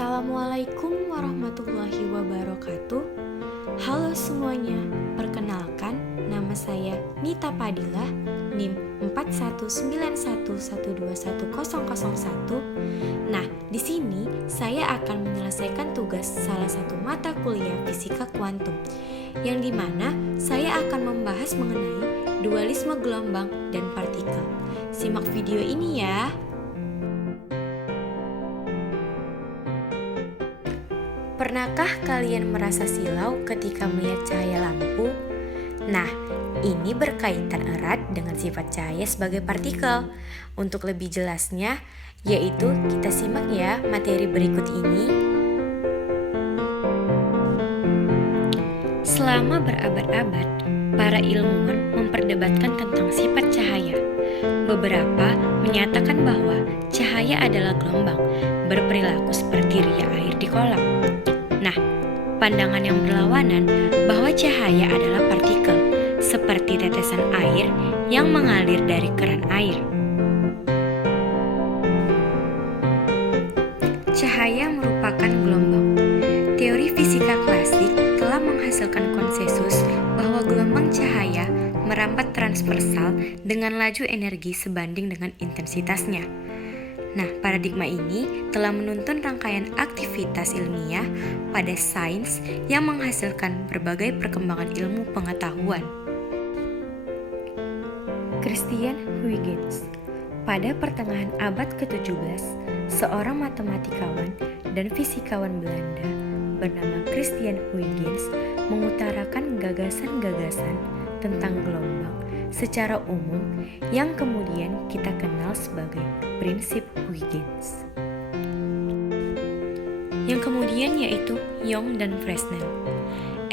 Assalamualaikum warahmatullahi wabarakatuh. Halo semuanya, perkenalkan nama saya Nita Padilla, NIM 4191121001. Nah, di sini saya akan menyelesaikan tugas salah satu mata kuliah fisika kuantum, yang dimana saya akan membahas mengenai dualisme gelombang dan partikel. Simak video ini ya. Pernahkah kalian merasa silau ketika melihat cahaya lampu? Nah, ini berkaitan erat dengan sifat cahaya sebagai partikel. Untuk lebih jelasnya, yaitu kita simak ya materi berikut ini. Selama berabad-abad, para ilmuwan memperdebatkan tentang sifat cahaya. Beberapa menyatakan bahwa cahaya adalah gelombang, berperilaku seperti ria air di kolam. Nah, pandangan yang berlawanan bahwa cahaya adalah partikel, seperti tetesan air yang mengalir dari keran air. Cahaya merupakan gelombang. Teori fisika klasik telah menghasilkan konsensus bahwa gelombang cahaya merambat transversal dengan laju energi sebanding dengan intensitasnya. Nah, paradigma ini telah menuntun rangkaian aktivitas ilmiah pada sains yang menghasilkan berbagai perkembangan ilmu pengetahuan. Christian Huygens. Pada pertengahan abad ke-17, seorang matematikawan dan fisikawan Belanda bernama Christian Huygens mengutarakan gagasan-gagasan tentang gelombang secara umum yang kemudian kita kenal sebagai prinsip Huygens. Yang kemudian yaitu Young dan Fresnel.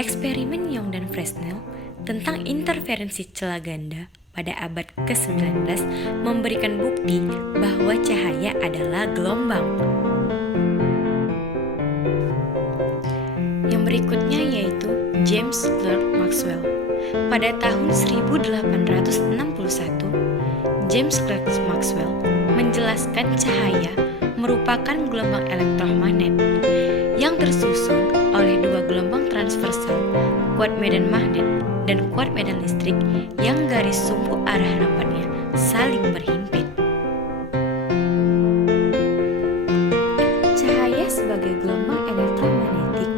Eksperimen Young dan Fresnel tentang interferensi celah ganda pada abad ke-19 memberikan bukti bahwa cahaya adalah gelombang. Yang berikutnya yaitu James Clerk Maxwell. Pada tahun 1861, James Clerk Maxwell menjelaskan cahaya merupakan gelombang elektromagnet yang tersusun oleh dua gelombang transversal, kuat medan magnet dan kuat medan listrik yang garis sumbu arah harapannya saling berhimpit. Cahaya sebagai gelombang elektromagnetik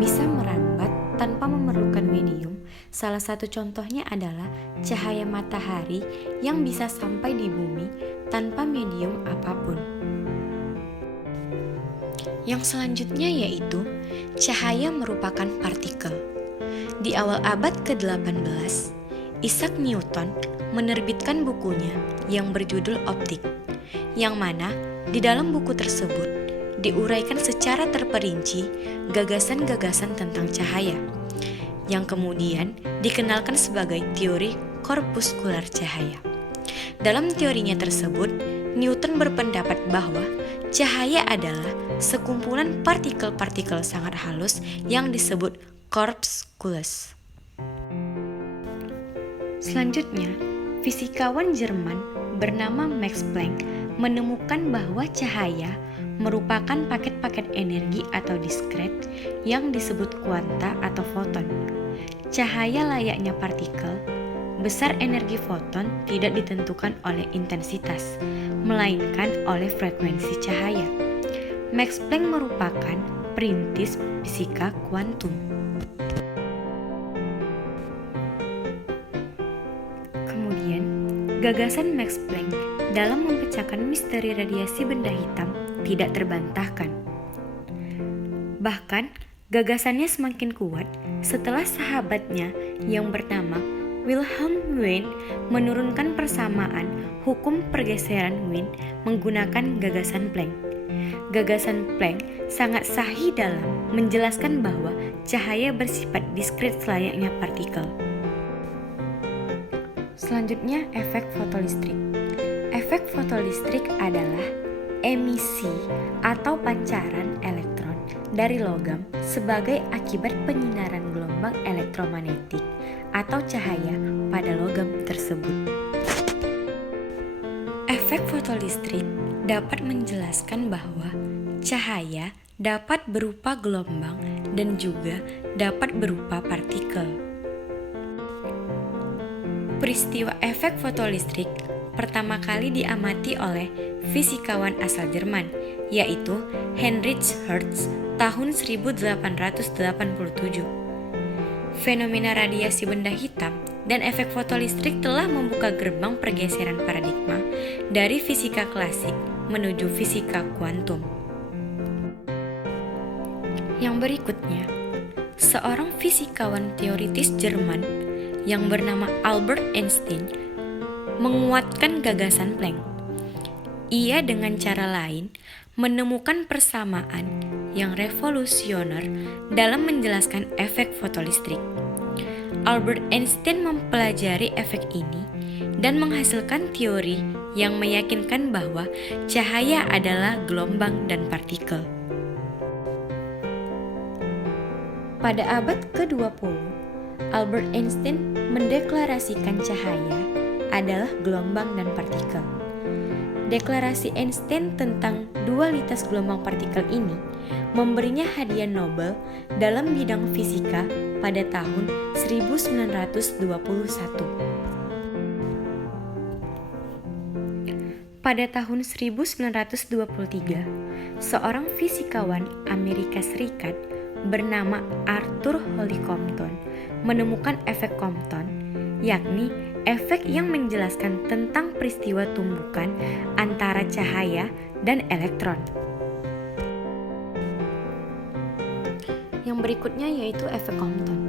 bisa merambat tanpa memerlukan medium. Salah satu contohnya adalah cahaya matahari yang bisa sampai di bumi tanpa medium apapun. Yang selanjutnya yaitu cahaya merupakan partikel. Di awal abad ke-18, Isaac Newton menerbitkan bukunya yang berjudul Optik, yang mana di dalam buku tersebut diuraikan secara terperinci gagasan-gagasan tentang cahaya, yang kemudian dikenalkan sebagai teori korpuskular cahaya. Dalam teorinya tersebut, Newton berpendapat bahwa cahaya adalah sekumpulan partikel-partikel sangat halus yang disebut corpusculus. Selanjutnya, fisikawan Jerman bernama Max Planck menemukan bahwa cahaya merupakan paket-paket energi atau diskret yang disebut kuanta atau foton. Cahaya layaknya partikel, besar energi foton tidak ditentukan oleh intensitas, melainkan oleh frekuensi cahaya. Max Planck merupakan perintis fisika kuantum. Kemudian, gagasan Max Planck dalam memecahkan misteri radiasi benda hitam tidak terbantahkan. Bahkan, gagasannya semakin kuat setelah sahabatnya yang bernama Wilhelm Wien menurunkan persamaan hukum pergeseran Wien menggunakan gagasan Planck. Gagasan Planck sangat sahih dalam menjelaskan bahwa cahaya bersifat diskret selayaknya partikel. Selanjutnya, efek fotolistrik. Efek fotolistrik adalah emisi atau pancaran elektron dari logam sebagai akibat penyinaran gelombang elektromagnetik atau cahaya pada logam tersebut. Efek fotolistrik dapat menjelaskan bahwa cahaya dapat berupa gelombang dan juga dapat berupa partikel. Peristiwa efek fotolistrik pertama kali diamati oleh fisikawan asal Jerman, yaitu Heinrich Hertz tahun 1887. Fenomena radiasi benda hitam dan efek fotolistrik telah membuka gerbang pergeseran paradigma dari fisika klasik menuju fisika kuantum. Yang berikutnya, seorang fisikawan teoritis Jerman yang bernama Albert Einstein menguatkan gagasan Planck. Ia dengan cara lain menemukan persamaan yang revolusioner dalam menjelaskan efek fotolistrik. Albert Einstein mempelajari efek ini dan menghasilkan teori yang meyakinkan bahwa cahaya adalah gelombang dan partikel. Pada abad ke-20, Albert Einstein mendeklarasikan cahaya adalah gelombang dan partikel. Deklarasi Einstein tentang dualitas gelombang partikel ini memberinya hadiah Nobel dalam bidang fisika pada tahun 1921. Pada tahun 1923, seorang fisikawan Amerika Serikat bernama Arthur Holly Compton menemukan efek Compton, yakni efek yang menjelaskan tentang peristiwa tumbukan antara cahaya dan elektron. Yang berikutnya yaitu efek Compton.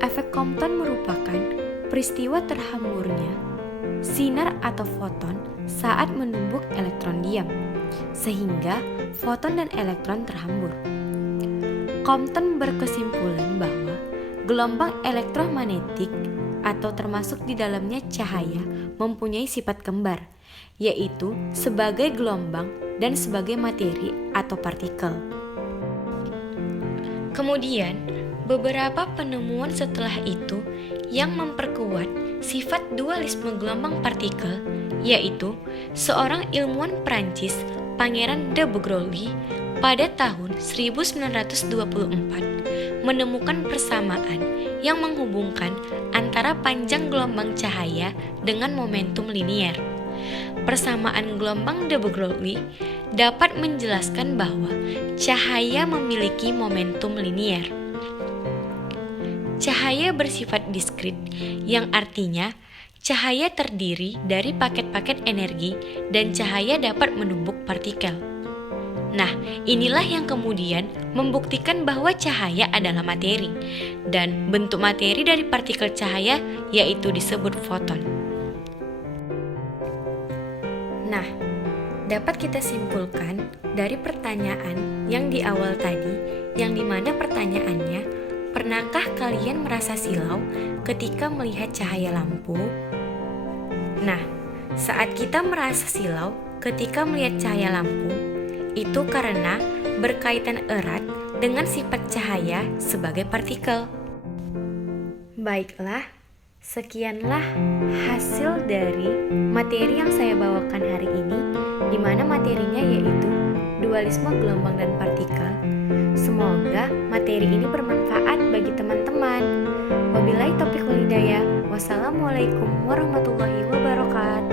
Efek Compton merupakan peristiwa terhamburnya sinar atau foton saat menumbuk elektron diam, sehingga foton dan elektron terhambur. Compton berkesimpulan bahwa gelombang elektromagnetik atau termasuk di dalamnya cahaya mempunyai sifat kembar, yaitu sebagai gelombang dan sebagai materi atau partikel. Kemudian, beberapa penemuan setelah itu yang memperkuat sifat dualisme gelombang partikel, yaitu seorang ilmuwan Prancis, Pangeran de Broglie, pada tahun 1924 menemukan persamaan yang menghubungkan antara panjang gelombang cahaya dengan momentum linier. Persamaan gelombang de Broglie dapat menjelaskan bahwa cahaya memiliki momentum linier. Cahaya bersifat diskrit, yang artinya cahaya terdiri dari paket-paket energi dan cahaya dapat menumbuk partikel. Nah, inilah yang kemudian membuktikan bahwa cahaya adalah materi, dan bentuk materi dari partikel cahaya yaitu disebut foton. Nah, dapat kita simpulkan dari pertanyaan yang di awal tadi, yang dimana pertanyaannya, pernahkah kalian merasa silau ketika melihat cahaya lampu? Nah, saat kita merasa silau ketika melihat cahaya lampu, itu karena berkaitan erat dengan sifat cahaya sebagai partikel. Baiklah, sekianlah hasil dari materi yang saya bawakan hari ini, di mana materinya yaitu dualisme gelombang dan partikel. Semoga materi ini bermanfaat bagi teman-teman. Wabillahi taufiq wal hidayah. Wassalamualaikum warahmatullahi wabarakatuh.